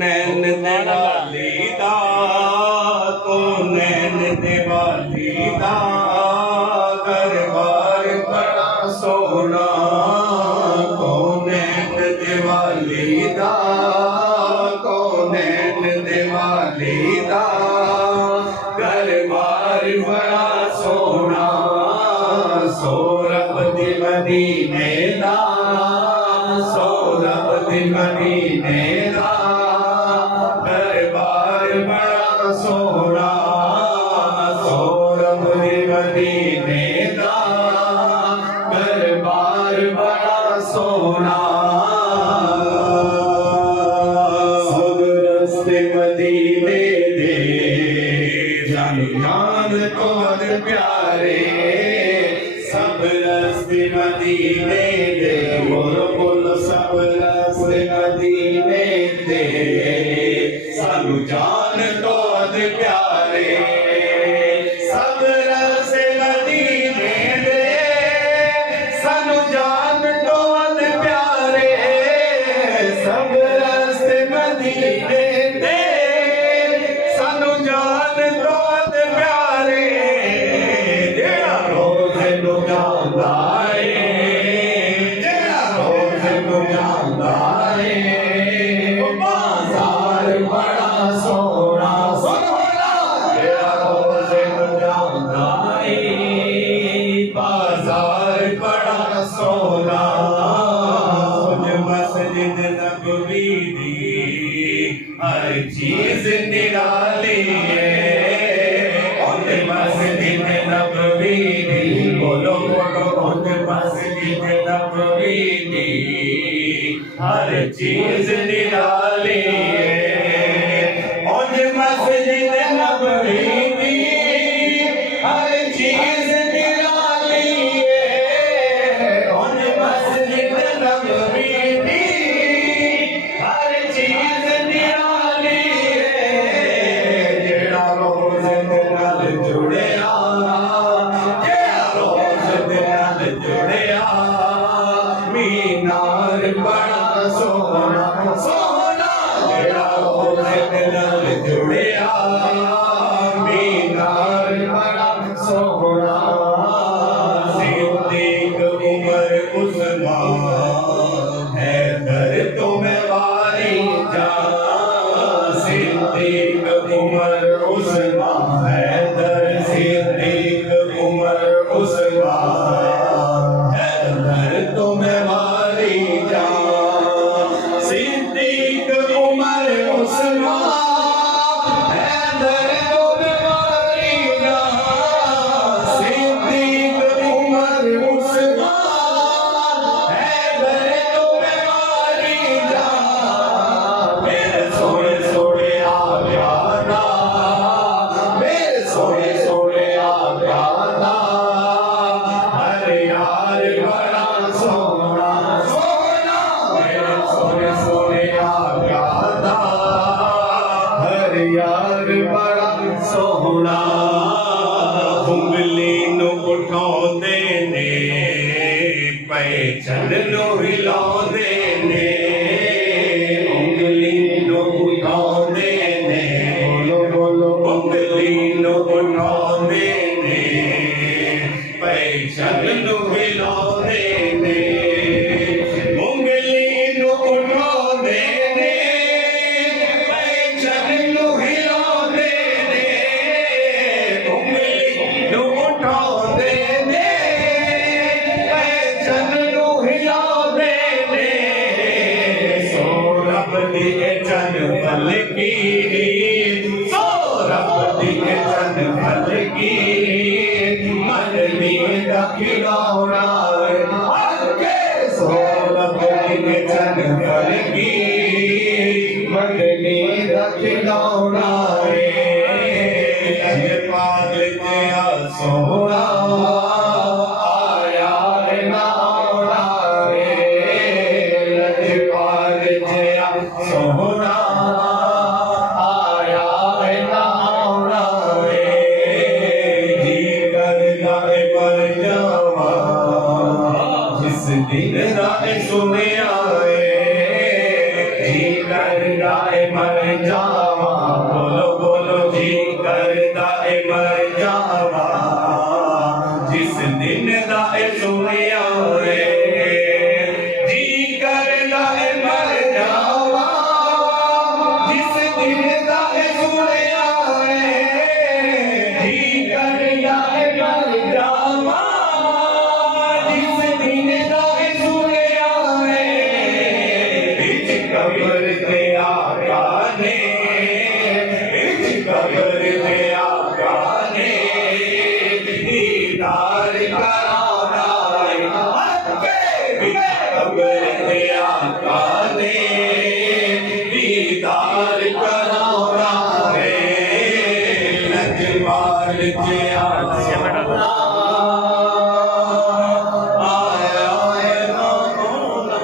नैन दिवाली दा तो नैन दिवाली दा दरबार बड़ा सोना तो नैन दिवाली दा तो नैन दिवाली दा दरबार बड़ा सोना सोरब दी मदीने दा सोरब दी मदीने दा दरबार बड़ा सोना सोरब दी मदीने दा दरबार बड़ा सोना सब रस्ते मदीने दे जान तो प्यारे सब रस्ते मदीने दे बोलो बोलो सब रस्ते मदीने दे सानू जान तो प्यारे सब रस्ते मदीने दे सानू जान तो प्यारे सब रस्ते मदीने दे सानू जान तो प्यारे जेड़ा रोज नु जांदा बाजार बड़ा सोना सोना जेड़ा रोज नु जांदा बाजार बड़ा सोना मस्जिद नबवी दी हर चीज निराली है मस्जिद नबवी दी बोलो बोलो मस्जिद नबवी दी हर चीज निराली है मस्जिद नबवी दी हर चीज निराली है मस्जिद नबवी दी हर चीज निराली है जेड़ा रोज नाल जुड़िया जेड़ा रोज नाल जुड़िया मीनार बड़ा सोना सोना जेड़ा रोज नाल जुड़िया मीनार बड़ा सोना सिद्दीक उमर उस्मान हैदर तुम्हें वारी जा सिद्दीक उमर उस्मान हैदर सिद्दीक उमर उस्मान हैदर तुम्हें वारी जा सिद्दीक उमर उस्मान हैदर तुम्हें वारी जा सिद्दीक उमर उस्मान हैदर तुम्हें वारी जा मेरे सोने सोने आ प्यारा मेरे सोने सोने आ प्यारा हर यार बड़ा सोना सोना मेरे सोने सोने आ प्यारा हर यार बड़ा सोना उंगली नु उठाउंदे ने पैचन नु हिलाउंदे ने उंगली नु उठाउंदे ने बोलो बोलो उंगली नु उठाउंदे ने पैचन नु हिलाउंदे ने उंगली नु उठाउंदे ने पैचन नु हिलाउंदे ने उंगली नु उठाउंदे ने पैचन नु हिलाउंदे ने सोरब दी चन फलकी सोरब दी चन फलकी मन नींद खिलौना आके सोरब दी चन फलकी मन नींद खिलौना ये पागल गया सोना आया ना आना रे पागल गया सोना आया ना आना रे जी कर जाए पर जावा जिस दिन राह सुने आए जी कर करदा है मर जावा, बोलो बोलो जी करदा है मर जावा, जिस दिन दा ए सुनिया रे, जी करदा है मर जावा, जिस दिन दा ए सुनिया रे, जी करदा है मर जावा, जिस दिन दा ए सुनिया रे, बिच कब्र ते आका ने, बिच कब्र ते आका ने, दीदार कराना है, बिच कब्र ते आका